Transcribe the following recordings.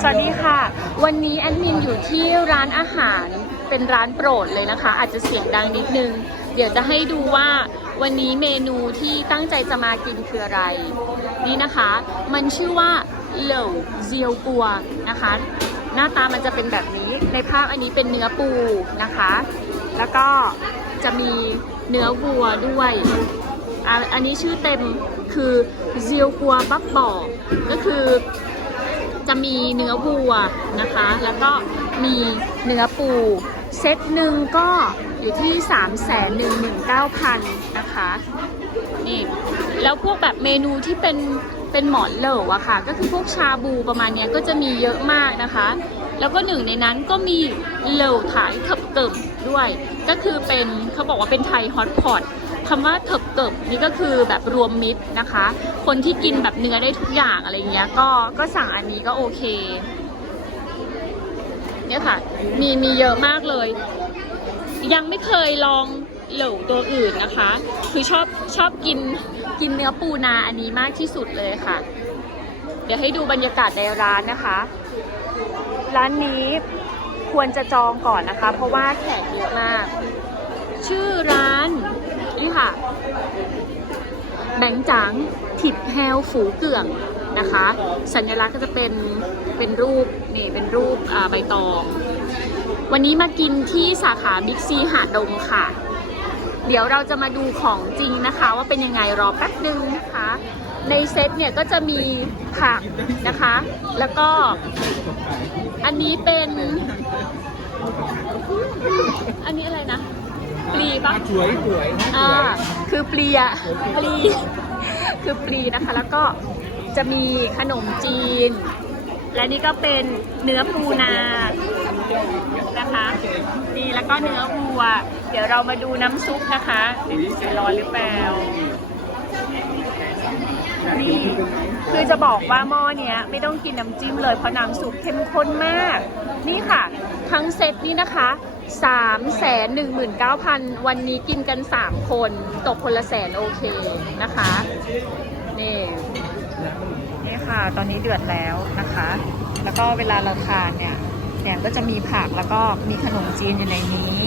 สวัสดีค่ะ วันนี้แอดมินอยู่ที่ร้านอาหารเป็นร้านโปรดเลยนะคะ อาจจะเสียงดังนิดนึง เดี๋ยวจะให้ดูว่าวันนี้เมนูที่ตั้งใจจะมากินคืออะไร นี่นะคะ มันชื่อว่าเหลวเจียวกัวนะคะ หน้าตามันจะเป็นแบบนี้ในภาพอันนี้เป็นเนื้อปูนะคะ แล้วก็จะมีเนื้อวัวด้วยอ,อันนี้ชื่อเต็มคือเจียวกัวบักบอกก็คือ จะมีเนื้อวัวนะคะ แล้วก็มีเนื้อปู เซตหนึ่งก็อยู่ที่ 3 1 1 9 0 0 0 นะคะ นี่ แล้วพวกแบบเมนูที่เป็นเป็นหมอนเหลวอะค่ะ ก็คือพวกชาบูประมาณนี้ก็จะมีเยอะมากนะคะ แล้วก็หนึ่งในนั้นก็มีเหลวถ่ายเถิบเกิบด้วย ก็คือเป็นเขาบอกว่าเป็นไทยฮอตพอต คำว่าเถิบเกิบนี่ก็คือแบบรวมมิตรนะคะ คนที่กินแบบเนื้อได้ทุกอย่างอะไรเงี้ย ก็ก็สั่งอันนี้ก็โอเค เนี่ยค่ะ มีมีเยอะมากเลย ยังไม่เคยลองเหลวตัวอื่นนะคะ คือชอบชอบกินกินเนื้อปูนาอันนี้มากที่สุดเลยค่ะ เดี๋ยวให้ดูบรรยากาศในร้านนะคะ ร้านนี้ควรจะจองก่อนนะคะ เพราะว่าแขกเยอะมาก ชื่อร้านนี่ค่ะ แบงจังถิดแฮวฝูเกือกนะคะ สัญลักษณ์ก็จะเป็นเป็นรูปนี่เป็นรูปใบตอง วันนี้มากินที่สาขาบิ๊กซีหาดดงค่ะ เดี๋ยวเราจะมาดูของจริงนะคะ ว่าเป็นยังไงรอแป๊บนึงนะคะ ในเซตเนี่ยก็จะมีผักนะคะ แล้วก็อันนี้เป็น อันนี้อะไรนะ ปลีปะสวยสวยอ่าคือปลีอะปลีคือปลีนะคะ แล้วก็จะมีขนมจีน และนี่ก็เป็นเนื้อปูนานะคะนี่แล้วก็เนื้อวัว เดี๋ยวเรามาดูน้ำซุปนะคะเดี๋ยวจะร้อนหรือเปล่านี่คือจะบอกว่าหม้อเนี้ยไม่ต้องกินน้ำจิ้มเลยเพราะน้ำซุปเข้มข้นมาก นี่ค่ะ ทั้งเซตนี้นะคะ 3 1 9 0 0 0 วันนี้กินกัน 3 คน ตกคนละแสนโอเคนะคะ นี่นี่ค่ะ ตอนนี้เดือดแล้วนะคะ แล้วก็เวลาเราทานเนี่ยเนี่ก็จะมีผักแล้วก็มีขนมจีนอยู่ในนี้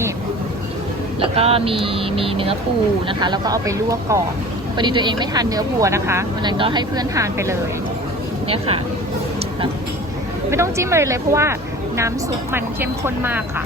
แล้วก็มีมีเนื้อปูนะคะ แล้วก็เอาไปลวกก่อนพอดีตัวเองไม่ทานเนื้อวัวนะคะวันนั้นก็ให้เพื่อนทานไปเลย เนี่ยค่ะแบบไม่ต้องจิ้มอะไรเลยเพราะว่า น้ำซุปมันเข้มข้นมากค่ะ